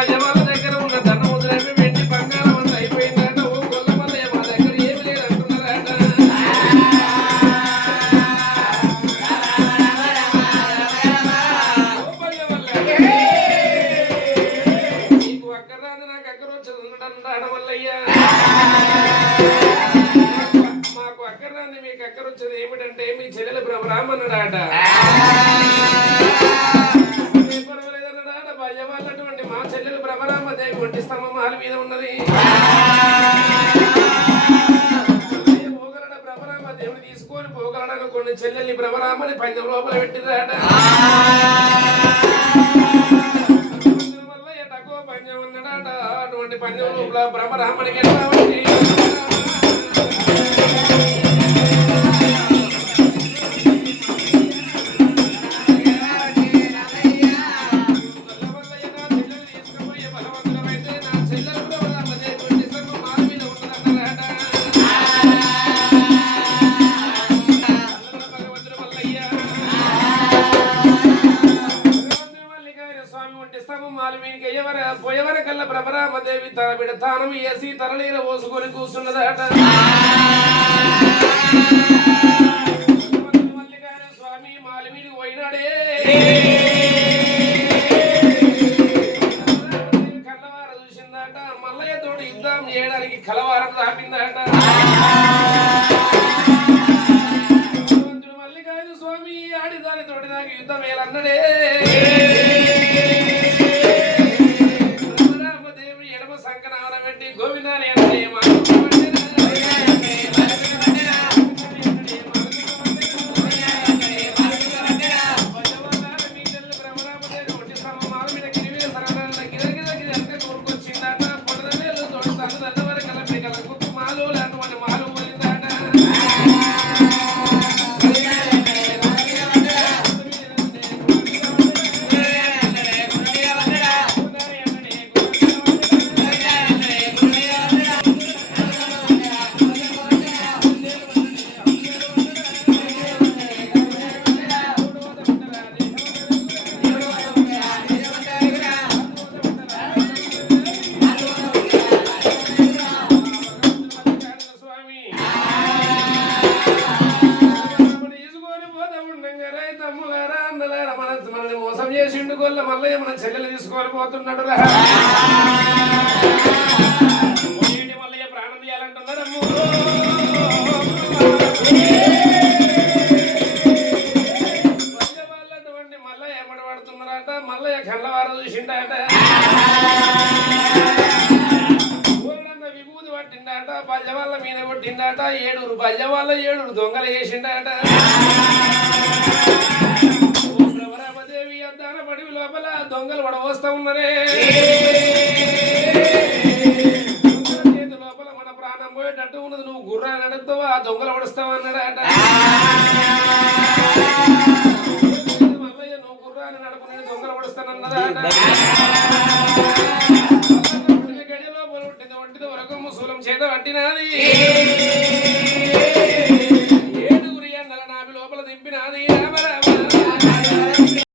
భజవాళ్ళ దగ్గర ఉన్న ధనముద్రేమి వెండి బంగారం అంతా అయిపోయిందట. ఓ గొల్లమల్లయ్య మా దగ్గర ఏమి లేదు అంటున్నారట. నీకు అక్కర్రాదు నాకు అక్కర వచ్చేది ఉన్నట్టు మల్లయ్య. మాకు అక్కర్రాంది మీకు అక్కర వచ్చేది ఏమిటంటే మీ చెల్లెలు బ్రహ్మరామన్నాడట. భయవాళ్ళటువంటి మా చెల్లెలు బ్రహ్మరామదేవి ఒంటి స్తంభం మాల మీద ఉన్నది. పోగలడ బ్రహ్మరామదేవుని తీసుకొని పోగలడనుకోండి చెల్లెల్ని బ్రహ్మరామని పంచం లోపల పెట్టిరాట. వల్ల ఎటకో పంచం ఉన్నాడట. అటువంటి పంచం లోపల బ్రహ్మరామనికి ఎట్లా పోయవరకల్లా బ్రహ్మరామదేవి తన బిడ్డ తానం వేసి తరలీర పోసుకొని కూర్చున్నదట. స్వామి మాలిమీని పోయినాడే. కల్లవార చూసిందట. మల్లయ్య తోడు యుద్ధం చేయడానికి కలవారం దాపిందట. మల్లికార్జున స్వామి ఆడిదాని తోటి నాకు యుద్ధం వేలన్నడే. గోవిందాని అంటే మోసం చేసిండు గొల్ల మల్లయ్య మన చెల్లెలు తీసుకొని పోతున్నాడు. మల్లయ్య ప్రాణం తీయాలంటున్నాడు. వాళ్ళటువంటి మల్లయ్య ఎమ్మడి పడుతున్నారట. మల్లయ్య కళ్ళవార చూసిండట. విభూతి పట్టిండట. బల్యవాళ్ళ మీద కొట్టిండట. 7 బల్యవాళ్ళ 7 దొంగలు చేసిండట. పడివి లోపల దొంగలు పడవస్తా ఉన్నారే. లోపల మన ప్రాణం పోయేటట్టు ఉన్నది. నువ్వు గుర్రా నడుస్తావు ఆ దొంగలు పడుస్తావు అన్నాడట. మల్లయ్య నువ్వు గుర్రాన్ని నడుపుని దొంగలు పడుస్తానన్నదట. గడిలో పొలు ఉంటుంది ఒంటిది వరకు ముసూలం చేత పట్టినది.